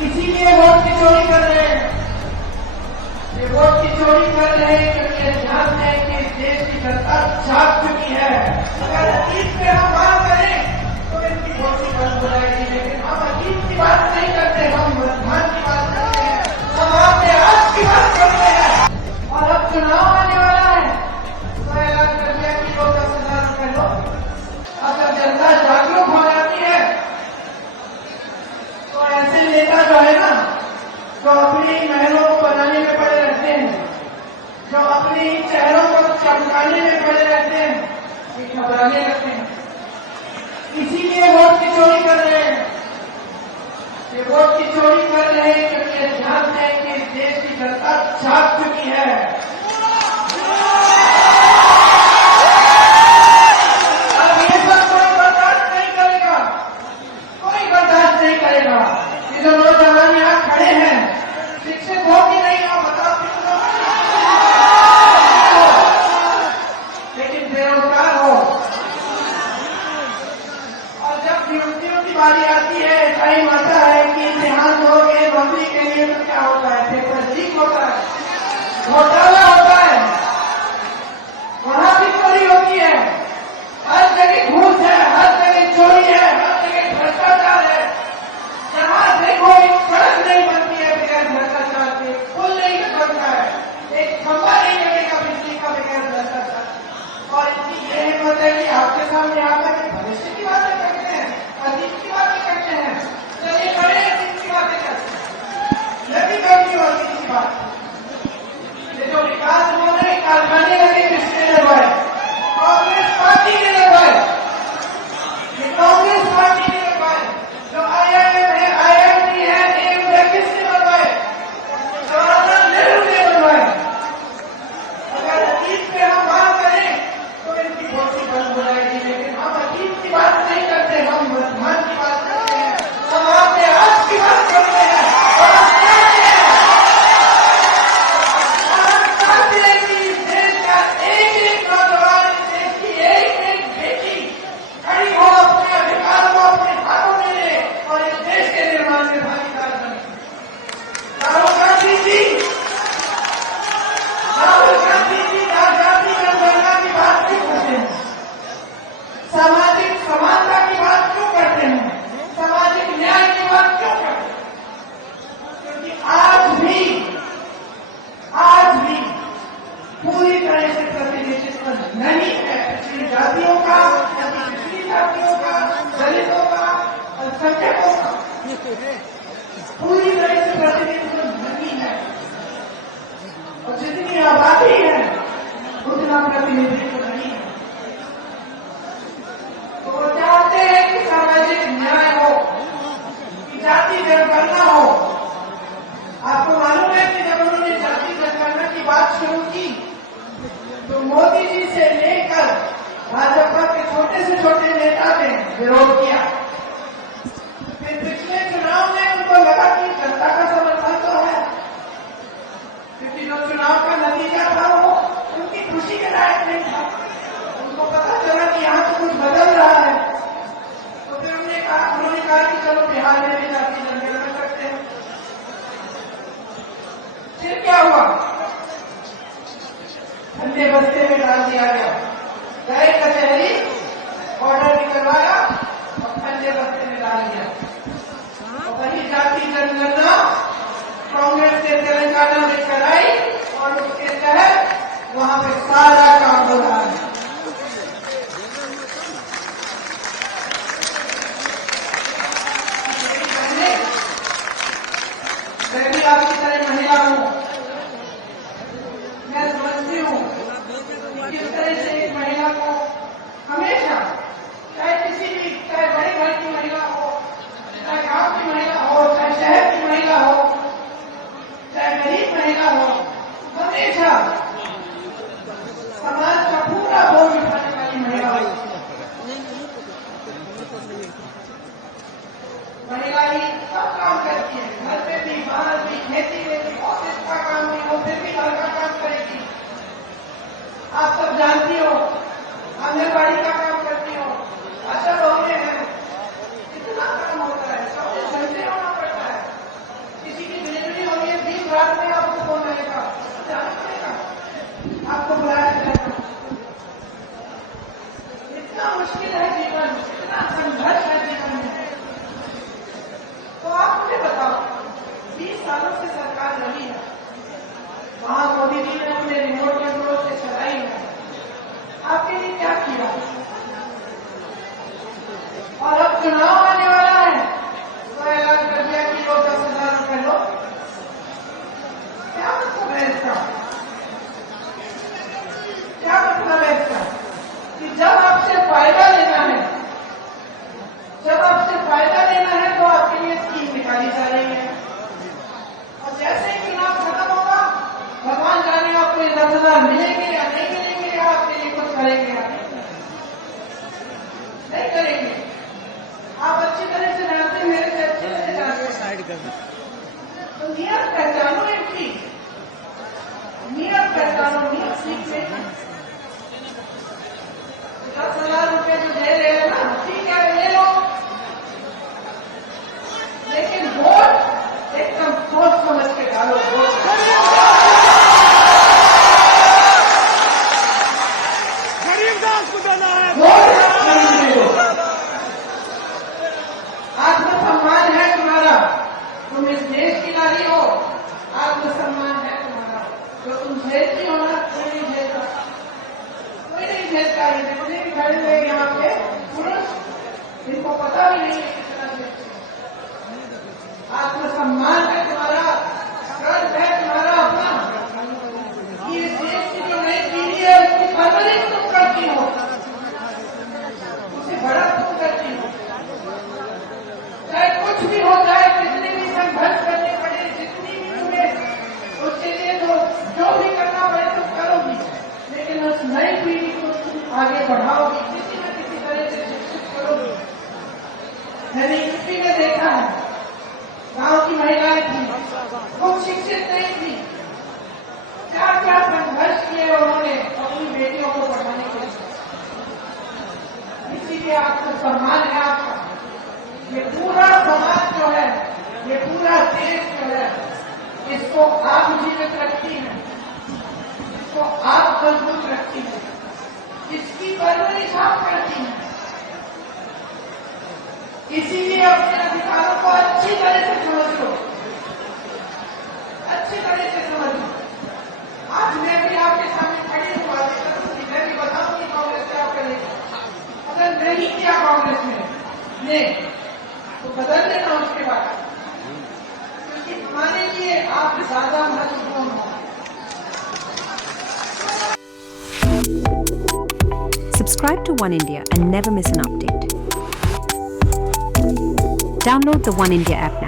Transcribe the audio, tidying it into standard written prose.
इसीलिए वोट की चोरी कर रहे हैं। ये वोट की चोरी कर रहे हैं क्योंकि ये जानते हैं कि इस देश की जनता जाग चुकी है। अगर अतीत में हम बात करें तो इनकी वोटी बंद हो जाएगी, लेकिन हम अतीत की बात नहीं करते, हम वर्तमान की बात करते हैं, हम अपने आज की बात करते हैं। और अब चुनाव आने वाला है तो ऐलान कर दिया कि लोग 10,000 रुपए लो। अगर जनता जागरूक हो जाती है तो ऐसे नेता जो है ना, जो अपनी महलों को बनाने में पड़े रहते हैं, जो अपने चेहरों को चमकाने में पड़े रहते हैं, ये घबराने लगते हैं। इसीलिए वोट की चोरी कर रहे हैं। ये वोट की चोरी कर रहे हैं क्योंकि ये जानते हैं कि इस देश की जनता जाग चुकी है। अब ये सब कोई बर्दाश्त नहीं करेगा, कोई बर्दाश्त नहीं करेगा। ये जो नौजवान यहाँ खड़े हैं, शिक्षित हो कि नहीं हो बताओ, लेकिन बेरोजगार हो। और जब नियुक्तियों की बारी आती है, टाइम आता है कि इम्तिहान दोगे नौकरी के लिए, तो क्या होता है? पेपर लीक होता है, घोटाला होता है, वहां भी चोरी होती है। हर जगह घूस है, हर जगह चोरी है, हर जगह भ्रष्टाचार है। जहां देखो एक सड़क नहीं बनती है बगैर भ्रष्टाचार के, पुल नहीं बनता है, एक खंभा नहीं लगेगा बिजली का बगैर भ्रष्टाचार। और इनकी ये हिम्मत है कि आपके सामने आकर के भविष्य की बातें करते हैं, अतीत की बातें करते हैं। चलिए बड़े अतीत की बातें करते हैं, मैं भी करती हूँ अतीत की बात। ये जो विकास बोले कारखाने लगे किसने लगवाए? कांग्रेस पार्टी ने लगवाए। ये कांग्रेस पार्टी ने लगवाए। जो IIM है, IIT है, एम्स है, किसने बनवाए? जवाहरलाल नेहरू ने बनवाए। अगर अतीत में हम बात करें तो इनकी वोटी बंद हो जाएगी, लेकिन हम अतीत की बात नहीं करते, हम वर्तमान की बात करते हैं, हम अपने आज की बात करते हैं। और हम चाहते हैं कि इस देश का एक नौजवान, इस देश की एक बेटी खड़ी हो, अपने अधिकार को अपने हाथों में ले और इस देश के निर्माण में भागीदार बने। राहुल गांधी जी जाति जनगणना की बात क्यों करते हैं? सामाजिक समानता की बात क्यों करते हैं? सामाजिक न्याय की बात क्यों करते हैं? क्योंकि आज भी पूरी तरह से प्रतिनिधित्व नहीं है पिछली जातियों का, पिछली जातियों का, दलितों का, अल्पसंख्यकों का। पूरी तरह से प्रतिनिधित्व नहीं है। और जितनी आबादी है उतना प्रतिनिधित्व नहीं है। तो वो चाहते हैं कि सामाजिक न्याय हो, कि जाति जनगणना हो। आपको मालूम है कि जब उन्होंने जाति जनगणना की बात शुरू की तो मोदी जी से लेकर भाजपा के छोटे से छोटे नेता ने विरोध किया। फिर पिछले चुनाव में उनको लगा कि जनता का समर्थन तो है, क्योंकि जो चुनाव का नतीजा था वो उनकी खुशी के लायक नहीं था। उनको पता चला कि यहाँ तो कुछ बदल रहा है। तो फिर उन्होंने कहा कि चलो बिहार में भी जाति जनगणना करते हैं। फिर क्या हुआ? ठंडे बस्ते में डाल दिया गया। गए कचहरी, ऑर्डर निकलवाया और ठंडे बस्ते में डाल दिया। और वही जाति जनगणना कांग्रेस ने तेलंगाना में कराई और उसके तहत वहां पे सारा काम हो रहा है। मैं भी आपकी तरह महिला हूं। मैं समझती हूं किस तरह से एक महिला को हमेशा, चाहे किसी भी, चाहे बड़े घर की महिला हो, चाहे गांव की महिला हो, चाहे शहर की महिला हो, चाहे गरीब महिला हो, हमेशा समाज का पूरा बोझ उठाने वाली महिला हो। महिला ही सब काम करती है, घर पे भी, बाहर भी, खेती में भी, ऑफिस का काम भी हो, फिर भी घर का काम करेगी। आप सब जानती हो, आंगनबाड़ी का काम करती हो, आशा बहुएं हैं, कितना काम होता है, 24 घंटे होना पड़ता है। रात में आपको फोन आएगा, जाना पड़ेगा, आपको बुलाया जाएगा। इतना मुश्किल है जीवन, इतना संघर्ष है जीवन में। तो आप मुझे बताओ, 20 सालों से सरकार रही है, वहां मोदी जी ने अपने रिमोट कंट्रोल से चलाई है, आपके लिए क्या किया? और अब चुनाव आने वाला है तो ऐलान कर दिया कि लो 10,000 रुपए लो। क्या मतलब है इसका? क्या मतलब है इसका? कि जब आपसे फायदा लेना है, जब आपसे फायदा लेना है तो आपके लिए स्कीम निकाली जा रही है, और जैसे ही चुनाव खत्म होगा, भगवान जाने आपको 10,000 मिलेंगे या नहीं मिलेंगे, या आपके लिए कुछ करेंगे या नहीं करेंगे। आप अच्छी तरह से जानते हैं, मेरे से अच्छे से जानते हैं। तो नियत पहचानो इनकी, नियत पहचानो, नियत सीख ले। 10,000 रुपए जो दे रहे हैं ना, ठीक है ले लो, लेकिन वोट एकदम सोच समझ के डालो। गरीबदास को देना है। आत्मसम्मान है तुम्हारा, तुम इस देश की नारी हो, आत्मसम्मान है तुम्हारा। जो तुम झेलती हो ना, कोई नहीं झेलता, कोई नहीं झेलता। ये जितने भी खड़े हुए यहाँ पे पुरुष, इनको पता भी नहीं है कितना झेलते। आत्मसम्मान है तुम्हारा, कर्ज है तुम्हारा अपना। ये देश की जो नई पीढ़ी है, उसकी परवरिश तुम करती हो, उसे बड़ा तुम करती हो। चाहे कुछ भी हो जाए, कितने भी संघर्ष करने पड़े, जितनी भी तुम्हें उसके लिए जो भी करना पड़े तुम करोगी, लेकिन उस नई पीढ़ी को तुम आगे बढ़ाओगी, किसी न किसी तरह से शिक्षित करोगी। मैंने यूपी में देखा है, गांव की महिलाएं थी, वो शिक्षित नहीं थी, क्या क्या संघर्ष किए उन्होंने अपनी बेटियों को पढ़ाने के लिए। इसीलिए आपको सम्मान है आपका। ये पूरा समाज जो है, ये पूरा देश जो है, इसको आप जीवित रखती हैं, इसको आप मजबूत रखती हैं, इसकी परवरिश आप करती हैं। इसीलिए अपने अधिकारों को अच्छी तरह से समझ लो, अच्छी तरह से समझ लो। आज मैं भी आपके सामने खड़ी हूँ, मैं भी बताऊंगी कांग्रेस क्या करेगी। अगर नहीं किया कांग्रेस ने तो बदल लेना उसके बाद, क्योंकि हमारे लिए आप ज्यादा महत्वपूर्ण हो। Subscribe to One India and never miss an update. Download the One India app